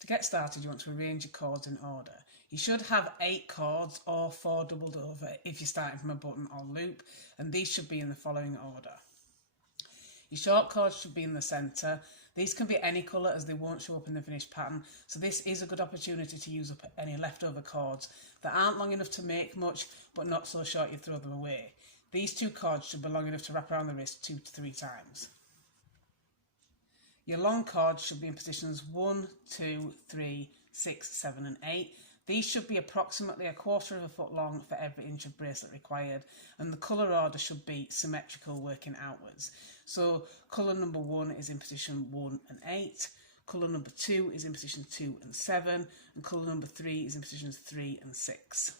To get started, you want to arrange your chords in order. You should have 8 chords or 4 doubled over if you're starting from a button or loop, and these should be in the following order. Your short chords should be in the centre. These can be any colour as they won't show up in the finished pattern, so this is a good opportunity to use up any leftover chords that aren't long enough to make much but not so short you throw them away. These 2 chords should be long enough to wrap around the wrist 2 to 3 times. Your long chords should be in positions 1, 2, 3, 6, 7 and 8. These should be approximately 1/4 foot long for every inch of bracelet required, and the colour order should be symmetrical working outwards. So colour number 1 is in position 1 and 8, colour number 2 is in position 2 and 7, and colour number 3 is in positions 3 and 6.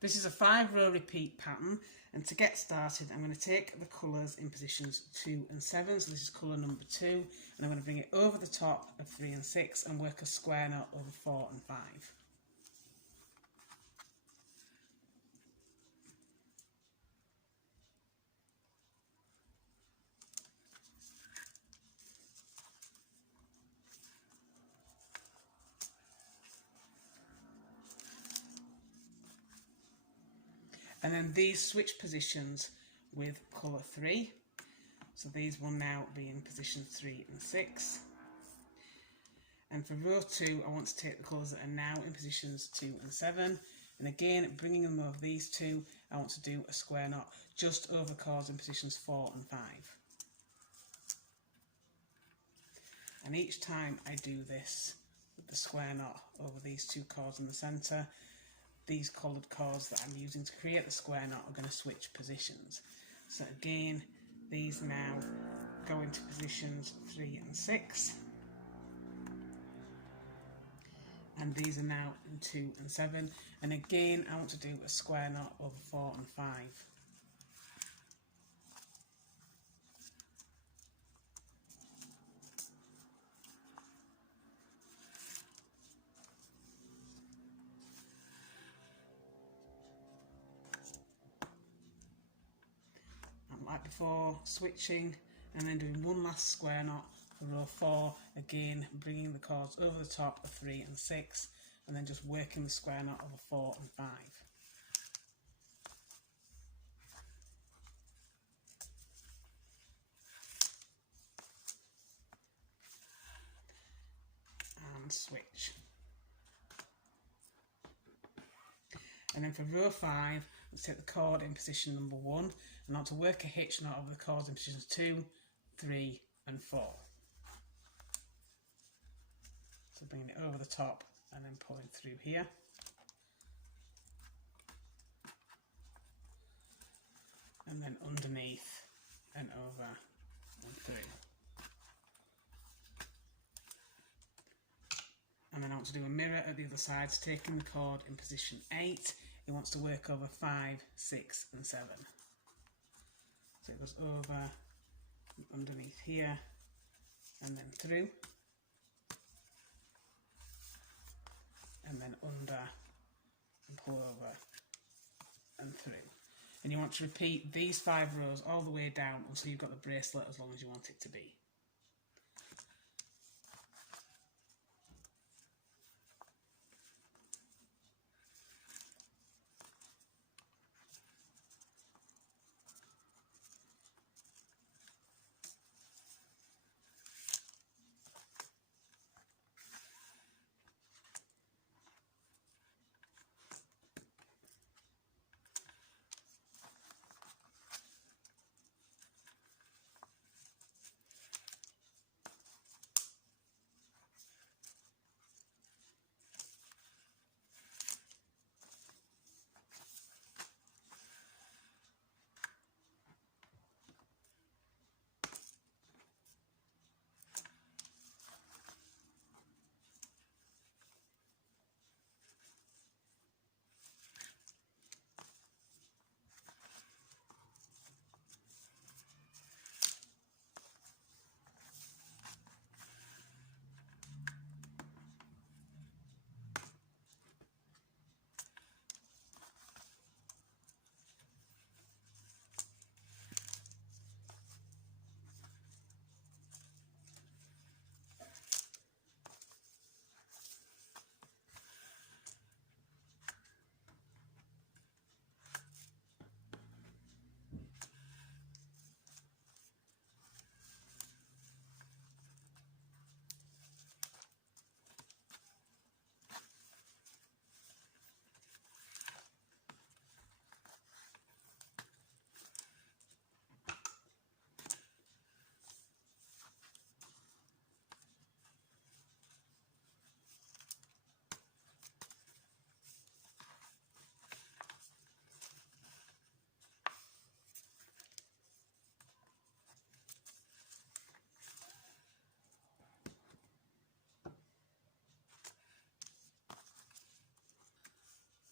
This is a 5-row repeat pattern, and to get started I'm going to take the colours in positions 2 and 7, so this is colour number 2, and I'm going to bring it over the top of 3 and 6 and work a square knot over 4 and 5. And then these switch positions with colour 3. So these will now be in position 3 and 6. And for row 2, I want to take the colours that are now in positions 2 and 7. And again, bringing them over these 2, I want to do a square knot just over chords in positions 4 and 5. And each time I do this with the square knot over these 2 chords in the centre, these coloured chords that I'm using to create the square knot are going to switch positions. So again, these now go into positions 3 and 6, and these are now in 2 and 7, and again I want to do a square knot over 4 and 5. Like before, switching and then doing one last square knot for row 4, again bringing the chords over the top of 3 and 6, and then just working the square knot over 4 and 5. And switch. And then for row 5, let's take the chord in position number 1, and I want to work a hitch knot over the chords in positions 2, 3 and 4. So bringing it over the top and then pulling through here. And then underneath and over and through. And then I want to do a mirror at the other side, so taking the chord in position 8, it wants to work over 5, 6 and 7. So it goes over, underneath here, and then through, and then under, and pull over, and through. And you want to repeat these 5 rows all the way down until you've got the bracelet as long as you want it to be.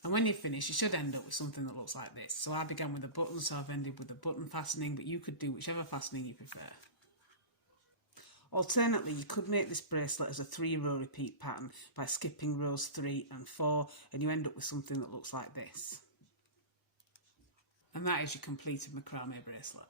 And when you finish, you should end up with something that looks like this. So I began with a button, so I've ended with a button fastening, but you could do whichever fastening you prefer. Alternately, you could make this bracelet as a 3-row repeat pattern by skipping rows 3 and 4, and you end up with something that looks like this. And that is your completed macrame bracelet.